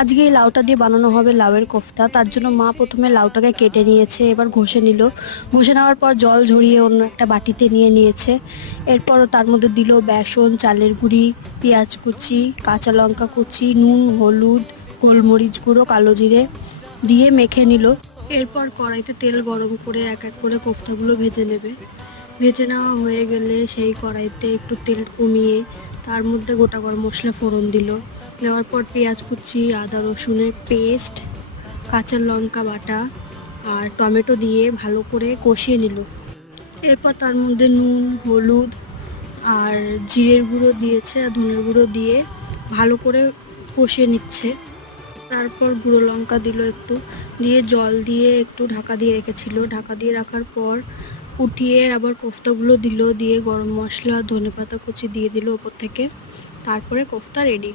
আজকে এই লাউটা দিয়ে বানানো হবে লাউয়ের কোফতা। তার জন্য মা প্রথমে লাউটাকে কেটে নিয়েছে, এবার ঘষে নিল। ঘষে নেওয়ার পর জল ঝরিয়ে অন্য একটা বাটিতে নিয়ে নিয়েছে। এরপর তার মধ্যে দিল বেসন, চালের গুঁড়ি, পেঁয়াজ কুচি, কাঁচা লঙ্কা কুচি, নুন, হলুদ, গোলমরিচ গুঁড়ো, কালো জিরে দিয়ে মেখে নিল। এরপর কড়াইতে তেল গরম করে এক এক করে কোফতাগুলো ভেজে নেবে। ভেজে নেওয়া হয়ে গেলে সেই কড়াইতে একটু তেল কমিয়ে তার মধ্যে গোটা গরম মশলা ফোড়ন দিল। দেওয়ার পর পেঁয়াজ কুচি, আদা রসুনের পেস্ট, কাঁচা লঙ্কা বাটা আর টমেটো দিয়ে ভালো করে কষিয়ে নিল। এরপর তার মধ্যে নুন, হলুদ আর জিরের গুঁড়ো দিয়েছে আর ধনের গুঁড়ো দিয়ে ভালো করে কষিয়ে নিচ্ছে। তারপর গুঁড়ো লঙ্কা দিল একটু, দিয়ে জল দিয়ে একটু ঢাকা দিয়ে রেখেছিল। ঢাকা দিয়ে রাখার পর উঠিয়ে আবার কোফতাগুলো দিল, দিয়ে গরম মশলা, ধনেপাতা কুচি দিয়ে দিল ওপর থেকে। তারপরে কোফতা রেডি।